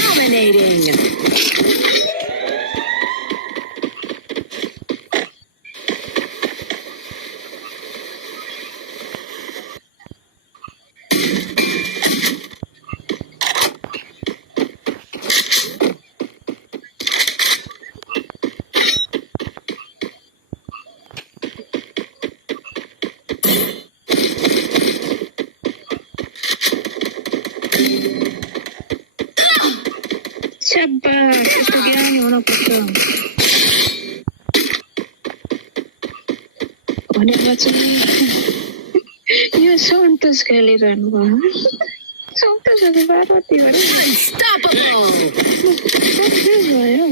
Dominating. Siapa? Kesugihan mana potong? Oh ni macam ni. Ya santos kali ranwa. Santos aku baru tiba. Unstoppable. Santos ya.